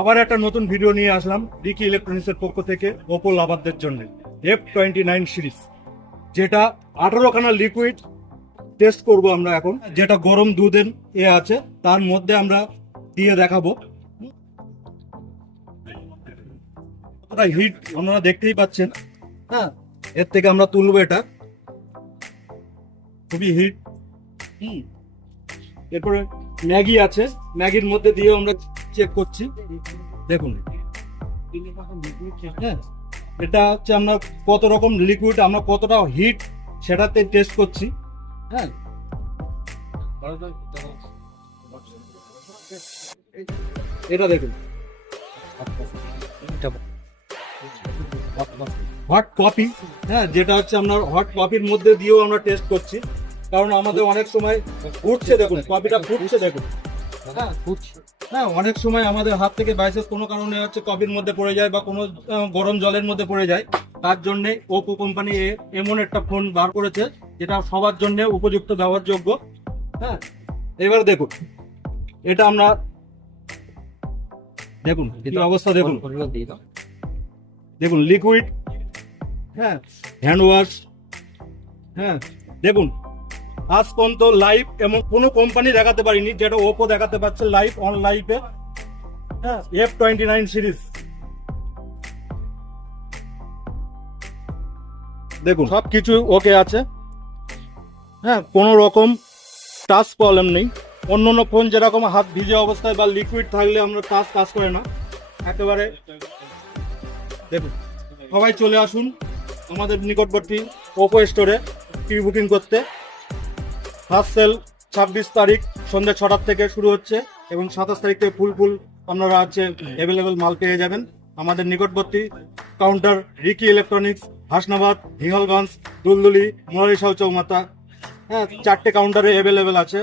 আবার একটা নতুন ভিডিও নিয়ে আসলাম রিকি ইলেকট্রনিক্সের পক্ষ থেকে ওপো লাভারদের জন্য F29 সিরিজ, যেটা 18খানা লিকুইড টেস্ট করব আমরা এখন, যেটা গরম দুধের আছে, তার মধ্যে আমরা দিয়ে দেখাবো কতটা হিট আপনারা দেখতেই পাচ্ছেন। হ্যাঁ, এর থেকে আমরা তুলবো, এটা খুবই হিট। এরপরে ম্যাগি আছে, ম্যাগির মধ্যে দিয়ে আমরা চেক করছি। দেখুন, হ্যাঁ, এটা হচ্ছে আমরা কত রকম লিকুইড, আমরা কতটা হিট সেটাতে টেস্ট করছি। হ্যাঁ, এটা দেখুন, হট কফি। হ্যাঁ, যেটা হচ্ছে আমরা হট কফির মধ্যে দিয়েও আমরা টেস্ট করছি, কারণ আমাদের অনেক সময় ফুটছে, দেখুন কফিটা ফুটছে, দেখুন। হ্যাঁ, অনেক সময় আমাদের হাত থেকে বাইসেস কোনো কারণে হচ্ছে কফির মধ্যে পড়ে যায় বা কোনো গরম জলের মধ্যে পড়ে যায়। তার জন্য ওপো কোম্পানি এমন একটা ফোন বার করেছে যেটা সবার জন্য উপযুক্ত, ব্যবহারযোগ্য। হ্যাঁ, এবার দেখুন, এটা আমরা দেখুন কি অবস্থা, দেখুন দেখুন লিকুইড। হ্যাঁ, হ্যান্ড ওয়াশ। হ্যাঁ, দেখুন আজ পর্যন্ত লাইভ এমন কোনো কোম্পানি দেখাতে পারিনি যেটা ওপো দেখাতে পারছে লাইভ অন লাইভে। হ্যাঁ, F29 সিরিজ দেখুন, সব কিছু ওকে আছে। হ্যাঁ, কোনো রকম টাচ প্রবলেম নেই। অন্য অন্য ফোন যেরকম হাত ভিজে অবস্থায় বা লিকুইড থাকলে আমরা টাচ কাজ করে না, একেবারে। দেখুন, সবাই চলে আসুন আমাদের নিকটবর্তী ওপো স্টোরে প্রি বুকিং করতে। ফার্স্ট সেল 26 তারিখ সন্ধ্যা 6টার থেকে শুরু হচ্ছে এবং 27 তারিখ থেকে ফুল আপনারা আছে অ্যাভেলেবেল মাল পেয়ে যাবেন। আমাদের নিকটবর্তী কাউন্টার রিকি ইলেকট্রনিক্স, হাসনাবাদ, হিঙ্গলগঞ্জ, দুলদুলি, মোরারিশাহ চৌমাথা। হ্যাঁ, 4টে কাউন্টারে অ্যাভেলেবেল আছে।